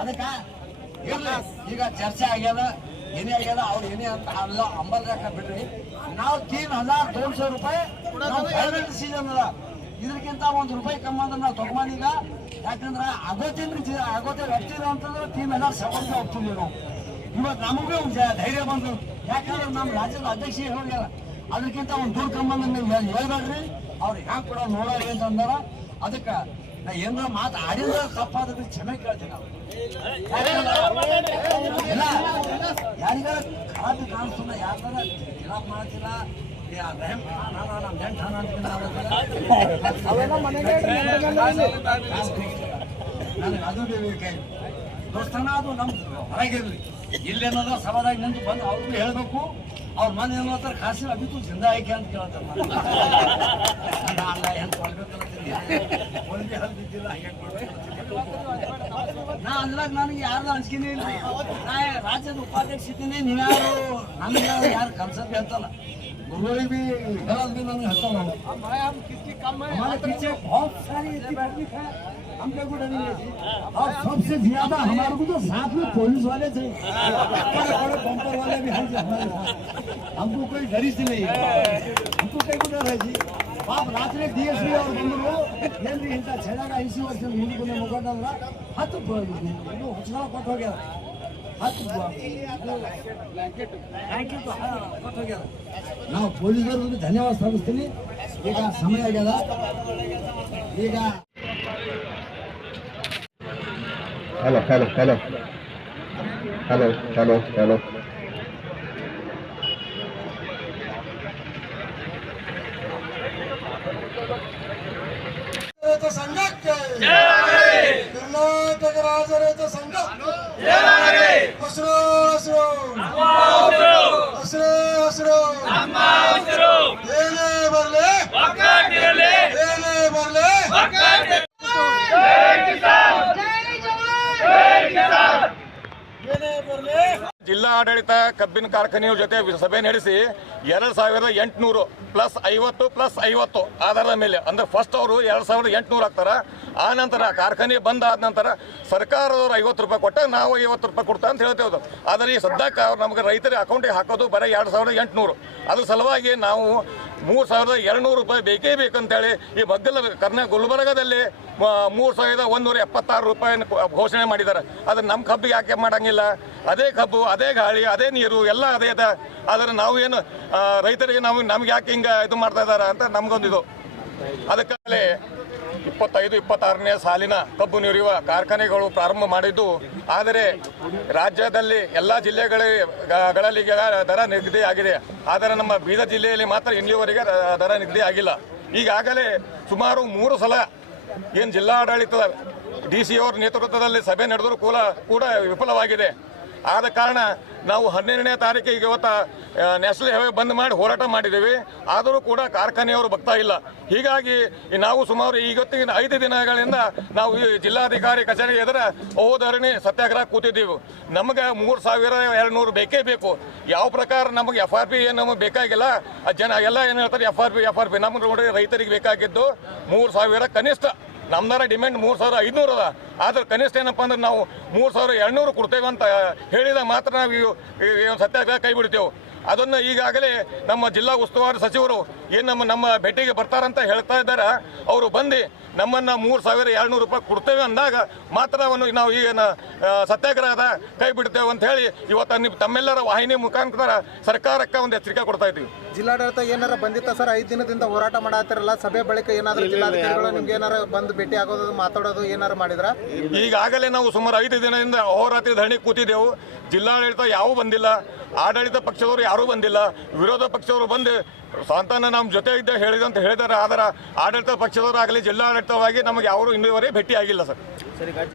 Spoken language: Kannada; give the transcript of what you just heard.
ಅದಕ್ಕೆ ಈಗ ಚರ್ಚೆ ಆಗ್ಯದ ಏನೇ ಆಗ್ಯದ ಅವ್ರು ಏನೇ ಅಂತ ಅಲ್ಲ ಅಂಬಲ್ದಾಕ ಬಿಡ್ರಿ ನಾವು 3200 ರೂಪಾಯಿ ಫೈನಲ್ ಸೀಸನ್ ಅದ ಇದಕ್ಕಿಂತ ₹1 ಕಮ್ಮಿ ಅಂದ್ರೆ ನಾವು ತಗೊಂಬಂದೀಗ ಯಾಕಂದ್ರೆ ಆಗೋತೆ ವ್ಯಕ್ತಿ ಅಂತಂದ್ರೆ 3000 ಹೋಗ್ತೀವಿ ನಾವು ಇವತ್ತು ನಮಗೂ ಧೈರ್ಯ ಬಂದು ಯಾಕಂದ್ರೆ ನಮ್ಮ ರಾಜ್ಯದ ಅಧ್ಯಕ್ಷ ಹೋಗ್ಯಾರ ಅದಕ್ಕಿಂತ ಒಂದು ದುಡ್ಡು ಕಮ್ಮಂದ್ರೆ ನೀವು ಹೇಳ್ಬೇಡ್ರಿ ಅವ್ರು ಹ್ಯಾಂಗೆ ಕೂಡ ನೋಡೋರಿ ಅಂತಂದಾರ ಅದಕ್ಕೆ ನಾ ಏನಾರ ಮಾತು ಆಡಿದ್ರೆ ತಪ್ಪಾದ್ರೆ ಕ್ಷಮೆ ಕೇಳ್ತೀವಿ ನಾವು ಇಲ್ಲ ಯಾರಿಗಾರ ಖರಾಬಿ ಕಾಣಿಸ್ತದ ಯಾಕಂದ್ರೆ ಖರಾಬ್ ಮಾಡ್ತಿಲ್ಲ ನನಗೆ ಅದು ಬೇಕಾಗಿ ದೋಸ್ತನ ಅದು ನಮ್ ಹೊರಗಿರ್ಲಿ ಇಲ್ಲೇನದ ಸಭಾದಾಗ ನಿಂತು ಬಂದು ಅವ್ರಿಗೂ ಹೇಳ್ಬೇಕು ಅವ್ರ ಮನೆ ಏನ್ ಮಾಡ್ತಾರೆ ಖಾಸಿ ಅಭಿತು ಜಿಂದ ಆಯ್ಕೆ ಅಂತ ಕೇಳ್ತಾರೆ ಹೆಂಗ್ ಕೊಡ್ಬೇಕಲ್ಲ ನಾ ಅಂದ್ರಾಗ ನನಗೆ ಯಾರ್ದು ಅಂಜಿಕೆನೇ ಇಲ್ಲ ನಾ ರಾಜ್ಯದ ಉಪಾಧ್ಯಕ್ಷ ಇದ್ದೀನಿ ನೀವ್ಯಾರು ನಮ್ಗೆ ಯಾರು ಕನ್ಸರ್ಟ್ ಹೇಳ್ತಲ್ಲ गुरुवारी भी गलत भी नहीं हटता हूँ हमारे पीछे बहुत सारी ऐसी बैटरी है हम क्या गुड नहीं है और सबसे ज्यादा हमारे को तो साथ में पुलिस वाले थे बड़े बम्पर वाले भी हैं हमारे साथ हमको कोई डर ही नहीं है हमको कई को डर है जी आप रात में डीएसपी और बंदरो ಏನ್ರಿ ಇಂತ ಛೇಡಾಗ 50 ವರ್ಷ ಮುಂದೆ ಮುಗಡಲ್ಲ 10 ಇದು ಹುಚ್ಚನ ಕೊಟ್ಟು ಹೋಗ್ಯಾರ ನಾವು ಪೊಲೀಸರಿಗೆ ಧನ್ಯವಾದ ಸಲ್ಲಿಸ್ತೀನಿ ಈಗ ಸಮಯ ಆಗ್ಯದ ಈಗ hello hello hello hello hello hello ಸಂಘಕ್ಕೆ ಕರ್ನಾಟಕ ರಾಜ್ಯ ರೈತ ಸಂಘ ಹಸಿರು ಹಸಿರು ಹಸಿರು ಹಸಿರು ಏನೇ ಬರಲಿ ಏನೇ ಬರಲಿ ಜಿಲ್ಲಾ ಆಡಳಿತ ಕಬ್ಬಿನ ಕಾರ್ಖಾನೆಯ ಜೊತೆ ಸಭೆ ನಡೆಸಿ 2800 ಪ್ಲಸ್ 50 ಪ್ಲಸ್ 50 ಆಧಾರದ ಮೇಲೆ ಅಂದ್ರೆ ಫಸ್ಟ್ ಅವರು 2800 ಹಾಕ್ತಾರ. ಆ ನಂತರ ಕಾರ್ಖಾನೆ ಬಂದ್ ಆದ ನಂತರ ಸರ್ಕಾರದವ್ರು 50 ರೂಪಾಯಿ ಕೊಟ್ಟ ನಾವು 50 ರೂಪಾಯಿ ಕೊಡ್ತಾ ಅಂತ ಹೇಳ್ತೇವೆ. ಆದರೆ ಈ ಸದ್ಯಕ್ಕೆ ಅವ್ರು ನಮಗೆ ರೈತರ ಅಕೌಂಟಿಗೆ ಹಾಕೋದು ಬರೀ 2800. ಅದ್ರ ಸಲುವಾಗಿ ನಾವು 3200 ರೂಪಾಯಿ ಬೇಕೇ ಬೇಕಂತೇಳಿ ಈ ಮಗ್ಗಲ ಗುಲ್ಬರ್ಗದಲ್ಲಿ 3176 ರೂಪಾಯಿ ಘೋಷಣೆ ಮಾಡಿದ್ದಾರೆ. ಅದನ್ನ ನಮ್ಮ ಕಬ್ಬಿಗೆ ಯಾಕೆ ಮಾಡಂಗಿಲ್ಲ? ಅದೇ ಕಬ್ಬು, ಅದೇ ಗಾಳಿ, ಅದೇ ನೀರು ಎಲ್ಲ ಅದೇ ಇದೆ. ಆದರೆ ನಾವು ಏನು ರೈತರಿಗೆ ನಮ್ಗೆ ಯಾಕೆ ಹಿಂಗೆ ಇದು ಮಾಡ್ತಾ ಇದ್ದಾರೆ ಅಂತ ನಮಗೊಂದಿದು. ಅದಕ್ಕಾಗಲೇ 25-26ನೇ ಸಾಲಿನ ಕಬ್ಬು ನೀರಿಯುವ ಕಾರ್ಖಾನೆಗಳು ಪ್ರಾರಂಭ ಮಾಡಿದ್ದು. ಆದರೆ ರಾಜ್ಯದಲ್ಲಿ ಎಲ್ಲ ಜಿಲ್ಲೆಗಳಲ್ಲಿ ದರ ನಿಗದಿ ಆಗಿದೆ. ಆದರೆ ನಮ್ಮ ಬೀದರ್ ಜಿಲ್ಲೆಯಲ್ಲಿ ಮಾತ್ರ ಇಲ್ಲಿವರೆಗೆ ದರ ನಿಗದಿ ಆಗಿಲ್ಲ. ಈಗಾಗಲೇ ಸುಮಾರು 3 ಸಲ ಏನು ಜಿಲ್ಲಾಡಳಿತದ DC ಅವರ ನೇತೃತ್ವದಲ್ಲಿ ಸಭೆ ನಡೆದರೂ ಕೂಡ ವಿಫಲವಾಗಿದೆ. ಆದ ಕಾರಣ ನಾವು 12ನೇ ತಾರೀಕಿಗೆ ಇವತ್ತು ನ್ಯಾಷನಲ್ ಹೈವೇ ಬಂದ್ ಮಾಡಿ ಹೋರಾಟ ಮಾಡಿದ್ದೇವೆ. ಆದರೂ ಕೂಡ ಕಾರ್ಖಾನೆಯವರು ಬರ್ತಾ ಇಲ್ಲ. ಹೀಗಾಗಿ ನಾವು ಸುಮಾರು ಇವತ್ತಿನ 5 ದಿನಗಳಿಂದ ನಾವು ಈ ಜಿಲ್ಲಾಧಿಕಾರಿ ಕಚೇರಿ ಎದುರು ಧರಣಿ ಸತ್ಯಾಗ್ರಹ ಕೂತಿದ್ದೀವಿ. ನಮಗೆ 3200 ಬೇಕೇ ಬೇಕು. ಯಾವ ಪ್ರಕಾರ ನಮಗೆ FRP ನಮಗೆ ಬೇಕಾಗಿಲ್ಲ. ಜನ ಎಲ್ಲ ಏನು ಹೇಳ್ತಾರೆ FRP ನಮ್ಗೆ ನೋಡಿ ರೈತರಿಗೆ ಬೇಕಾಗಿದ್ದು 3000 ಕನಿಷ್ಠ. ನಮ್ದಾರ ಡಿಮ್ಯಾಂಡ್ 3500 ಅದ. ಆದ್ರೆ ಕನಿಷ್ಠ ಏನಪ್ಪ ಅಂದ್ರೆ ನಾವು 3200 ಕೊಡ್ತೇವೆ ಅಂತ ಹೇಳಿದ ಮಾತ್ರ ನಾವು ಸತ್ಯಾಗ್ರಹ ಕೈ ಬಿಡ್ತೇವೆ. ಅದನ್ನು ಈಗಾಗಲೇ ನಮ್ಮ ಜಿಲ್ಲಾ ಉಸ್ತುವಾರಿ ಸಚಿವರು ಏನು ನಮ್ಮ ಭೇಟಿಗೆ ಬರ್ತಾರಂತ ಹೇಳ್ತಾ ಇದ್ದಾರೆ. ಅವರು ಬಂದು ನಮ್ಮನ್ನು 3200 ರೂಪಾಯಿ ಕೊಡ್ತೇವೆ ಅಂದಾಗ ಮಾತ್ರ ನಾವು ಈಗಿನ ಸತ್ಯಾಗ್ರಹದ ಕೈ ಬಿಡ್ತೇವೆ ಅಂತ ಹೇಳಿ ಇವತ್ತು ತಮ್ಮೆಲ್ಲರ ವಾಹಿನಿ ಮುಖಾಂತರ ಸರ್ಕಾರಕ್ಕೆ ಒಂದು ಎಚ್ಚರಿಕೆ ಕೊಡ್ತಾ ಇದ್ದೀವಿ. ಜಿಲ್ಲಾಡಳಿತ ಏನಾರ ಬಂದಿತ್ತ ಸರ್? 5 ದಿನದಿಂದ ಹೋರಾಟ ಮಾಡತ್ತಿರಲ್ಲ, ಸಭೆ ಬಳಿಕ ಏನಾದರೂ ಜಿಲ್ಲಾಧಿಕಾರಿಗಳು ನಿಮ್ಗೆ ಏನಾರ ಬಂದು ಭೇಟಿ ಆಗೋದು ಮಾತಾಡೋದು ಏನಾರು ಮಾಡಿದ್ರ? ಈಗಾಗಲೇ ನಾವು ಸುಮಾರು 5 ದಿನದಿಂದ ಅಹೋರಾತ್ರಿ ಧರಣಿ ಕೂತಿದ್ದೆವು. ಜಿಲ್ಲಾಡಳಿತ ಯಾವೂ ಬಂದಿಲ್ಲ, ಆಡಳಿತ ಪಕ್ಷದವರು ಯಾರೂ ಬಂದಿಲ್ಲ. ವಿರೋಧ ಪಕ್ಷದವರು ಬಂದು ಸಾಂತಾನ ನಮ್ಮ ಜೊತೆ ಇದ್ದ ಹೇಳಿದಂತ ಹೇಳಿದ್ದಾರೆ. ಆದರೆ ಆಡಳಿತ ಪಕ್ಷದವರಾಗಲಿ ಜಿಲ್ಲಾಡಳಿತವಾಗಿ ನಮಗೆ ಯಾರು ಇನ್ನೂವರೆಗೆ ಭೇಟಿ ಆಗಿಲ್ಲ ಸರ್.